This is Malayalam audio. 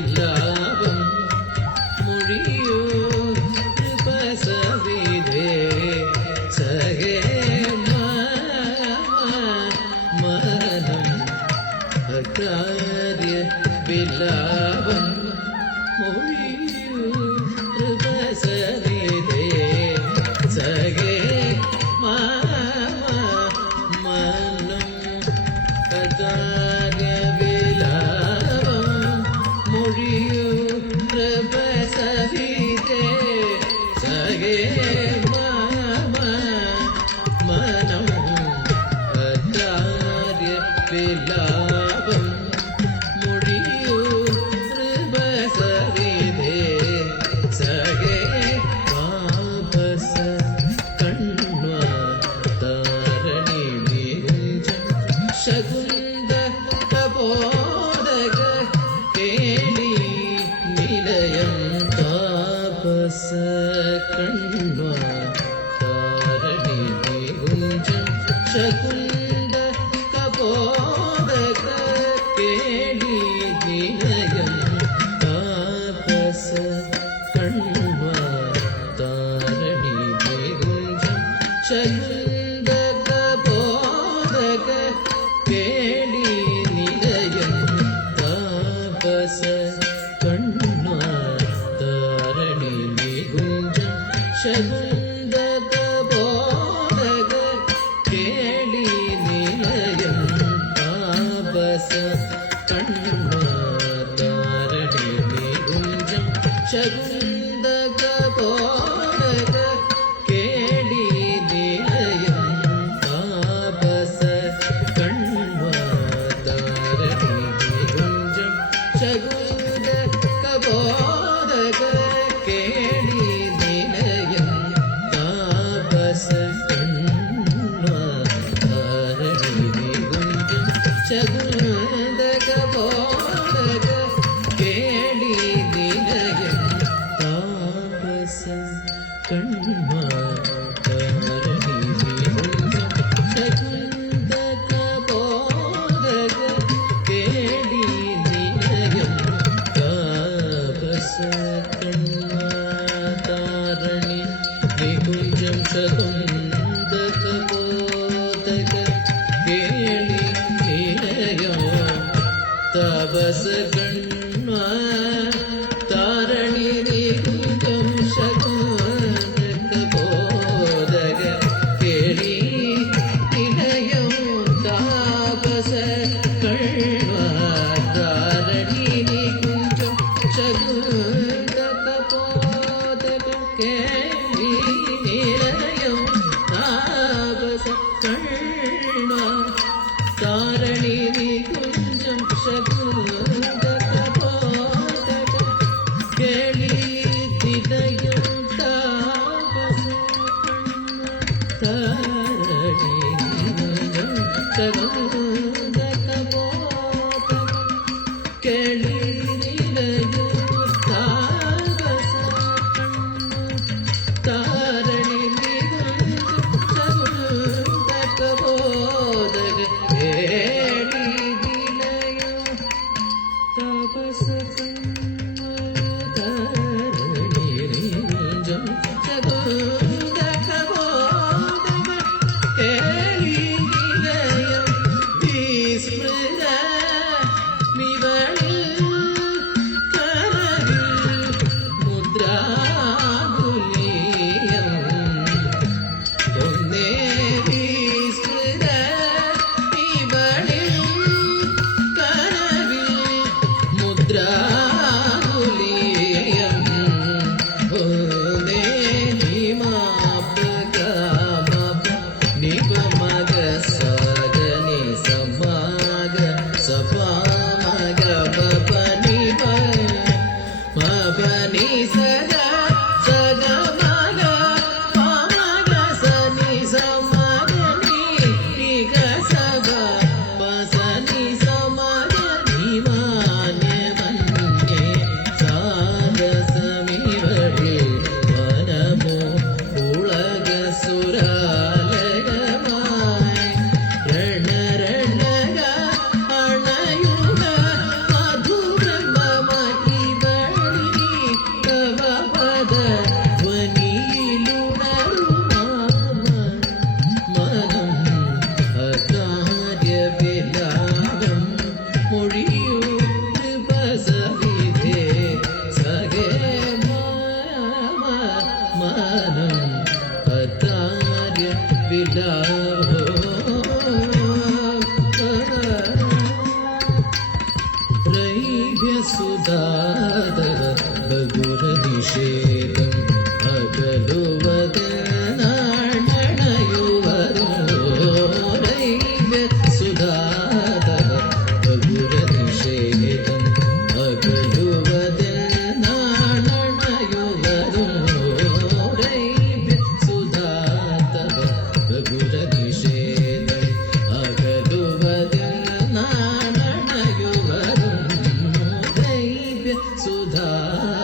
വിലാപം മൊഴിയോ കൃപസവിധേ സഹേ മനം അകാര്യ വിലാപം മൊഴിയോ കൃപസവിധേ സഹേ മനം അകാര്യ വിലാപം മൊഴിയോ കൃപസവിധേ സഹേ മനം അകാര്യ വിലാപം മൊഴിയോ കൃപസവിധേ സഹേ വാപസ കണ്വാ താരണി നികുഞ്ചം ശകുന്ത കബോധക കേളി നിലയം താപസ കണ്വാ താരണി നികുഞ്ചം ശകുന്ത കബോധക കേളി നിലയം താപസ കണ്വാ താരണി നികുഞ്ചം ശകുന്ത കബോധക കേളി നിലയം താപസ കണ്വാ താരണി നികുഞ്ചം ശകുന്ത കബോധക കേളി നിലയം താപസ കണ്വാ താരണി നികുഞ്ചം ശകുന്ത കബോധക കേളി നിലയം താപസ കണ്വാ താരണി നികുഞ്ചം ശകുന്ത കബോധക കേളി നിലയം താപസ കണ്വാ താരണി നികുഞ്ചം ശകുന്ത കബോധക കേളി നിലയം താപസ കണ്വാ താരണി നികുഞ്ചം ശകുന്ത കബോധക കേളി നിലയം താപസ കണ്വാ താരണി നികുഞ്ചം ശകുന്ത കബോധക കേളി നിലയം താപസ കണ്വാ താരണി നികുഞ്ചം ശകുന്ത കബോധക കേളി നിലയം താപസ കണ്വാ താരണി നികുഞ്ചം ശകുന്ത കബോധക കേളി നിലയം താപസ കണ്വാ താരണി നികുഞ്ചം ശകുന്ത കബോധക കേളി നിലയം താപസ താരണി നികുഞ്ചം ശകുന്ത കബോധക കേളി നിലയം താപസ താരണി നികുഞ്ചം ശകുന്ത കബോധക കേളി നിലയം താപസ ಸುಧಾಕರ